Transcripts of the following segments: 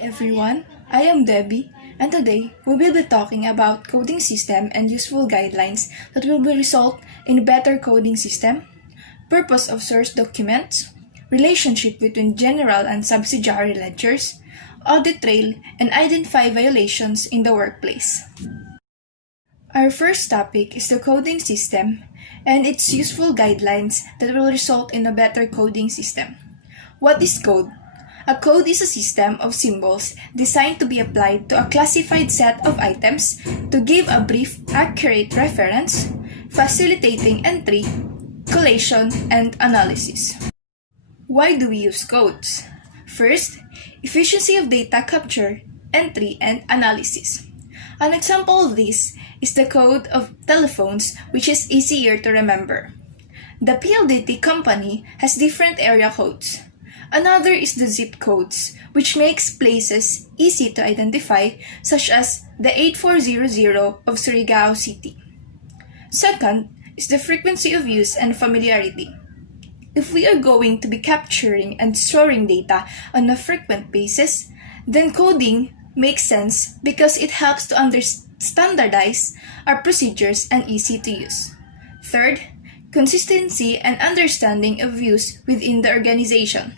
Everyone, I am Debbie, and today we will be talking about coding system and useful guidelines that will result in a better coding system, purpose of source documents, relationship between general and subsidiary ledgers, audit trail, and identify violations in the workplace. Our first topic is the coding system and its useful guidelines that will result in a better coding system. What is code? A code is a system of symbols designed to be applied to a classified set of items to give a brief, accurate reference, facilitating entry, collation, and analysis. Why do we use codes? First, efficiency of data capture, entry, and analysis. An example of this is the code of telephones, which is easier to remember. The PLDT company has different area codes. Another is the zip codes, which makes places easy to identify, such as the 8400 of Surigao City. Second is the frequency of use and familiarity. If we are going to be capturing and storing data on a frequent basis, then coding makes sense because it helps to standardize our procedures and easy to use. Third, consistency and understanding of use within the organization.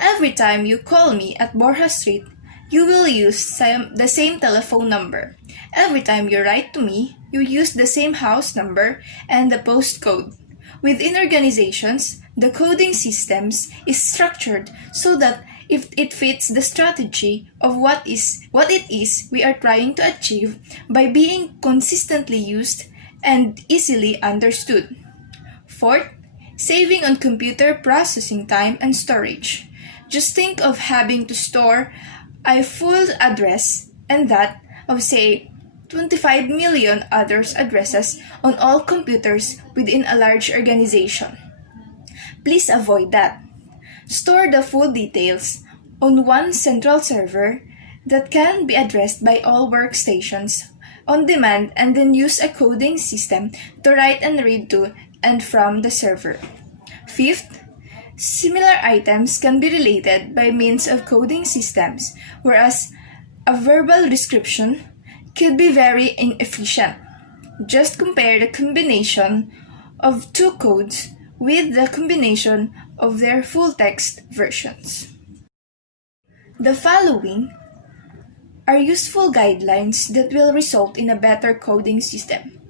Every time you call me at Borja Street, you will use the same telephone number. Every time you write to me, you use the same house number and the postcode. Within organizations, the coding systems is structured so that if it fits the strategy of what it is we are trying to achieve by being consistently used and easily understood. Fourth, saving on computer processing time and storage. Just think of having to store a full address and that of, say, 25 million others addresses on all computers within a large organization. Please avoid that. Store the full details on one central server that can be addressed by all workstations on demand and then use a coding system to write and read to and from the server. Fifth, similar items can be related by means of coding systems, whereas a verbal description could be very inefficient. Just compare the combination of two codes with the combination of their full text versions. The following are useful guidelines that will result in a better coding system.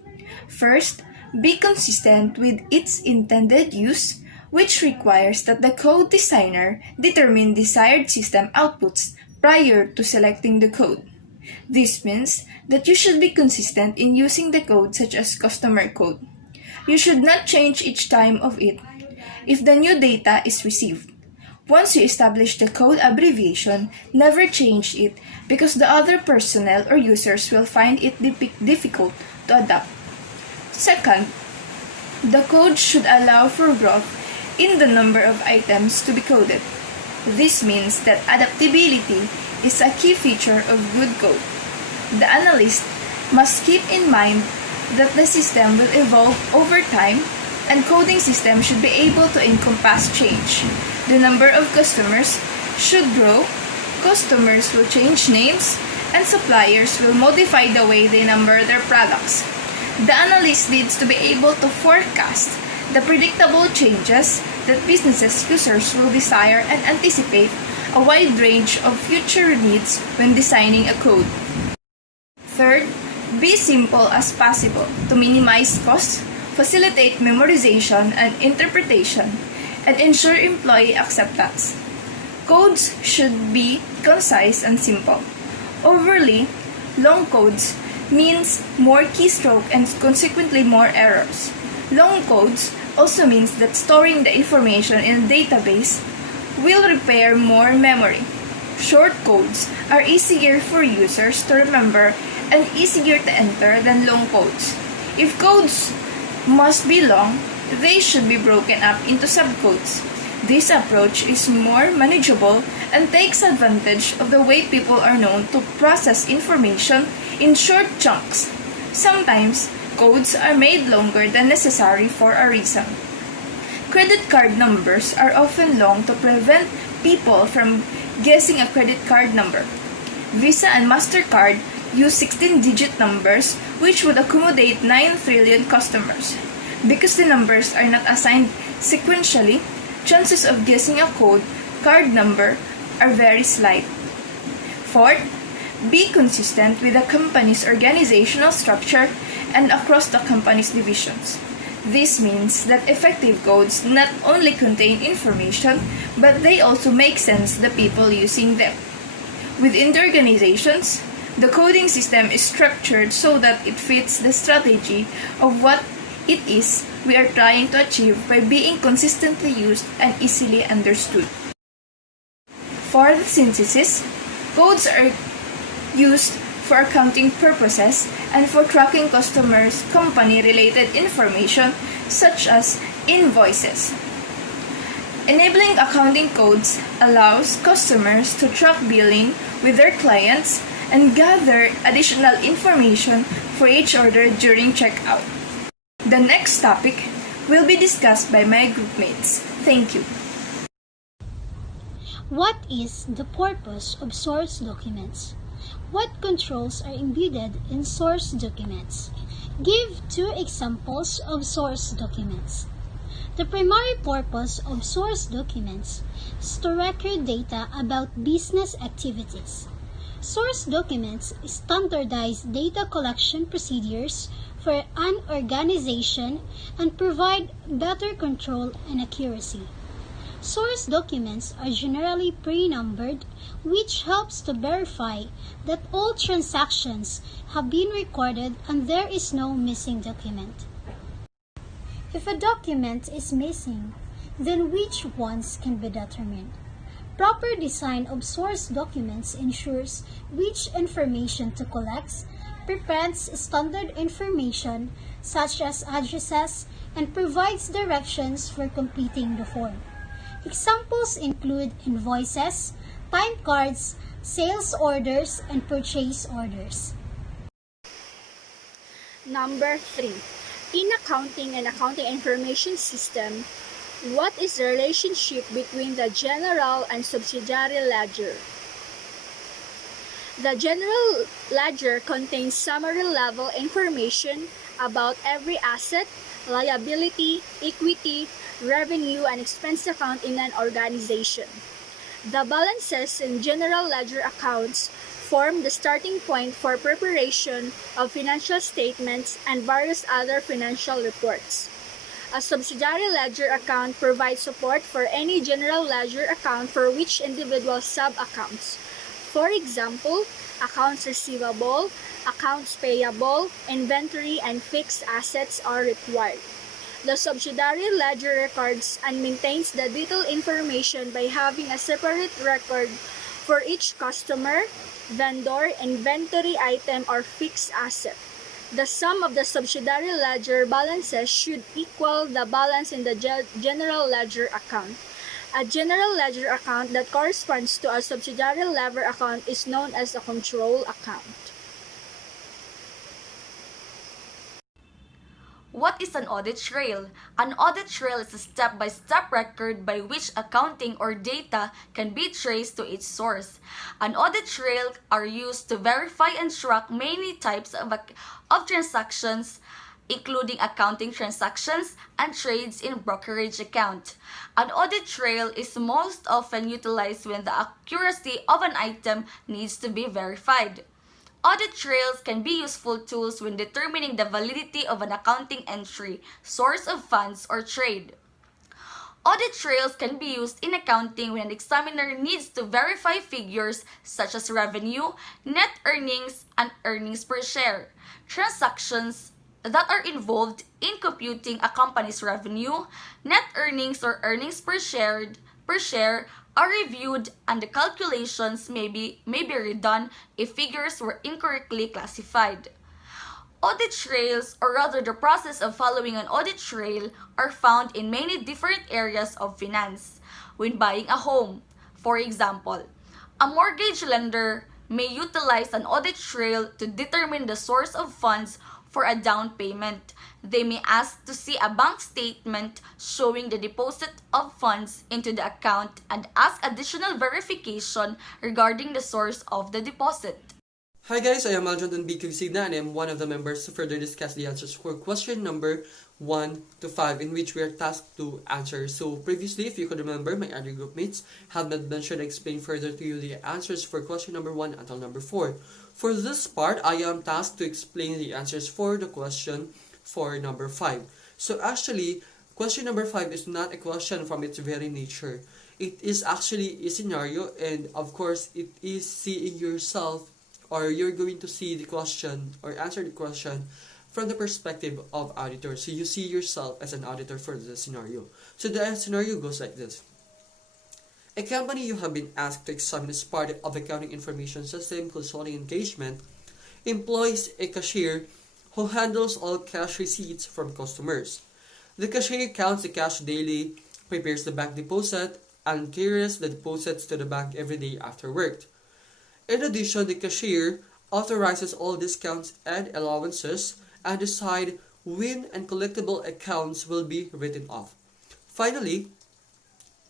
First, be consistent with its intended use, which requires that the code designer determine desired system outputs prior to selecting the code. This means that you should be consistent in using the code such as customer code. You should not change each time of it if the new data is received. Once you establish the code abbreviation, never change it because the other personnel or users will find it difficult to adapt. Second, the code should allow for growth in the number of items to be coded. This means that adaptability is a key feature of good code. The analyst must keep in mind that the system will evolve over time and coding system should be able to encompass change. The number of customers should grow, customers will change names, and suppliers will modify the way they number their products. The analyst needs to be able to forecast the predictable changes that businesses users will desire and anticipate a wide range of future needs when designing a code. Third, be simple as possible to minimize costs, facilitate memorization and interpretation, and ensure employee acceptance. Codes should be concise and simple. Overly long codes means more keystroke and consequently more errors. Long codes also means that storing the information in a database will require more memory. Short codes are easier for users to remember and easier to enter than long codes. If codes must be long, they should be broken up into subcodes. This approach is more manageable and takes advantage of the way people are known to process information in short chunks. Sometimes, codes are made longer than necessary for a reason. Credit card numbers are often long to prevent people from guessing a credit card number. Visa and MasterCard use 16-digit numbers which would accommodate 9 trillion customers. Because the numbers are not assigned sequentially, chances of guessing a card number are very slight. Fourth, be consistent with the company's organizational structure and across the company's divisions. This means that effective codes not only contain information, but they also make sense to the people using them. Within the organizations, the coding system is structured so that it fits the strategy of what it is we are trying to achieve by being consistently used and easily understood. For the synthesis, codes are used for accounting purposes and for tracking customers' company-related information such as invoices. Enabling accounting codes allows customers to track billing with their clients and gather additional information for each order during checkout. The next topic will be discussed by my groupmates. Thank you. What is the purpose of source documents? What controls are embedded in source documents? Give 2 examples of source documents. The primary purpose of source documents is to record data about business activities. Source documents standardize data collection procedures for an organization and provide better control and accuracy. Source documents are generally pre-numbered, which helps to verify that all transactions have been recorded and there is no missing document. If a document is missing, then which ones can be determined? Proper design of source documents ensures which information to collect, prevents standard information such as addresses, and provides directions for completing the form. Examples include invoices, time cards, sales orders, and purchase orders. Number 3. In accounting and accounting information system, what is the relationship between the general and subsidiary ledger? The general ledger contains summary-level information about every asset, liability, equity, revenue, and expense account in an organization. The balances in general ledger accounts form the starting point for preparation of financial statements and various other financial reports. A subsidiary ledger account provides support for any general ledger account for which individual sub-accounts. For example, accounts receivable, accounts payable, inventory, and fixed assets are required. The subsidiary ledger records and maintains the detailed information by having a separate record for each customer, vendor, inventory item, or fixed asset. The sum of the subsidiary ledger balances should equal the balance in the general ledger account. A general ledger account that corresponds to a subsidiary ledger account is known as a control account. What is an audit trail? An audit trail is a step-by-step record by which accounting or data can be traced to its source. An audit trail are used to verify and track many types of transactions, including accounting transactions and trades in brokerage account. An audit trail is most often utilized when the accuracy of an item needs to be verified. Audit trails can be useful tools when determining the validity of an accounting entry, source of funds, or trade. Audit trails can be used in accounting when an examiner needs to verify figures such as revenue, net earnings, and earnings per share. Transactions that are involved in computing a company's revenue, net earnings, or earnings per share are reviewed, and the calculations may be redone if figures were incorrectly classified. Audit trails, or rather the process of following an audit trail, are found in many different areas of finance. When buying a home, for example, a mortgage lender may utilize an audit trail to determine the source of funds for a down payment. They may ask to see a bank statement showing the deposit of funds into the account and ask additional verification regarding the source of the deposit. Hi guys, I am Aljon Signa and I am one of the members to further discuss the answers for question number 1 to 5 in which we are tasked to answer. So previously, if you could remember, my other group mates have not mentioned explain further to you the answers for question number 1 until number 4. For this part, I am tasked to explain the answers for the question for number 5. So actually, question number 5 is not a question from its very nature. It is actually a scenario, and of course, it is seeing yourself, or you're going to see the question or answer the question from the perspective of auditor. So you see yourself as an auditor for the scenario. So the scenario goes like this. A company you have been asked to examine as part of accounting information system consulting engagement employs a cashier who handles all cash receipts from customers. The cashier counts the cash daily, prepares the bank deposit, and carries the deposits to the bank every day after work. In addition, the cashier authorizes all discounts and allowances and decide when and collectible accounts will be written off. Finally,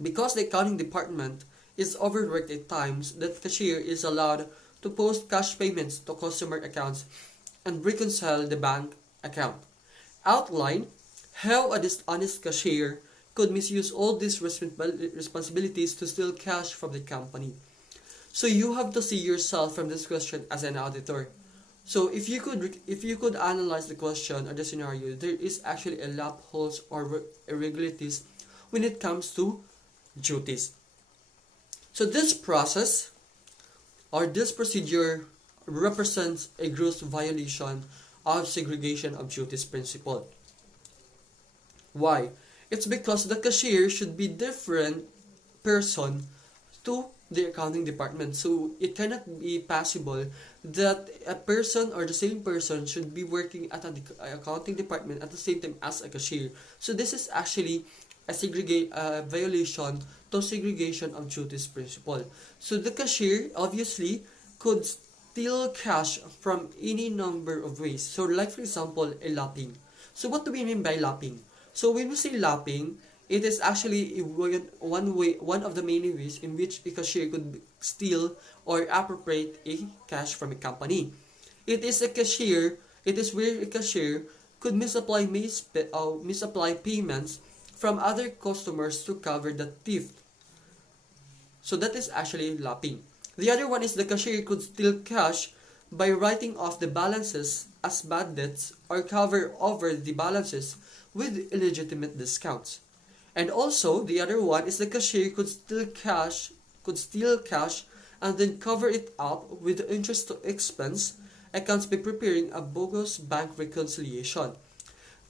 because the accounting department is overworked at times, the cashier is allowed to post cash payments to customer accounts and reconcile the bank account. Outline how a dishonest cashier could misuse all these responsibilities to steal cash from the company. So you have to see yourself from this question as an auditor. So if you could analyze the question or the scenario, there is actually a loopholes or irregularities when it comes to duties. So this process or this procedure represents a gross violation of segregation of duties principle. Why? It's because the cashier should be different person to the accounting department. So it cannot be possible that a person or the same person should be working at an accounting department at the same time as a cashier. So this is actually a violation to segregation of duties principle. So the cashier obviously could steal cash from any number of ways. So like for example, a lapping. So what do we mean by lapping? So when we say lapping, it is actually one of the many ways in which a cashier could steal or appropriate a cash from a company. It is where a cashier could misapply payments from other customers to cover the theft. So that is actually lapping. The other one is the cashier could steal cash by writing off the balances as bad debts or cover over the balances with illegitimate discounts. And also, the other one is the cashier could steal cash and then cover it up with interest to expense accounts by preparing a bogus bank reconciliation.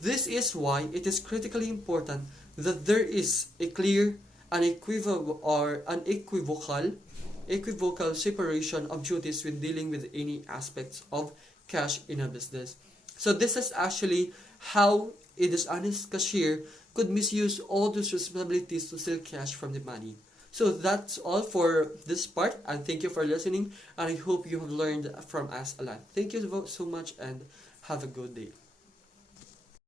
This is why it is critically important that there is a clear and unequivocal separation of duties when dealing with any aspects of cash in a business. So this is actually how a dishonest cashier could misuse all those responsibilities to steal cash from the money. So that's all for this part, and thank you for listening, and I hope you have learned from us a lot. Thank you so much and have a good day.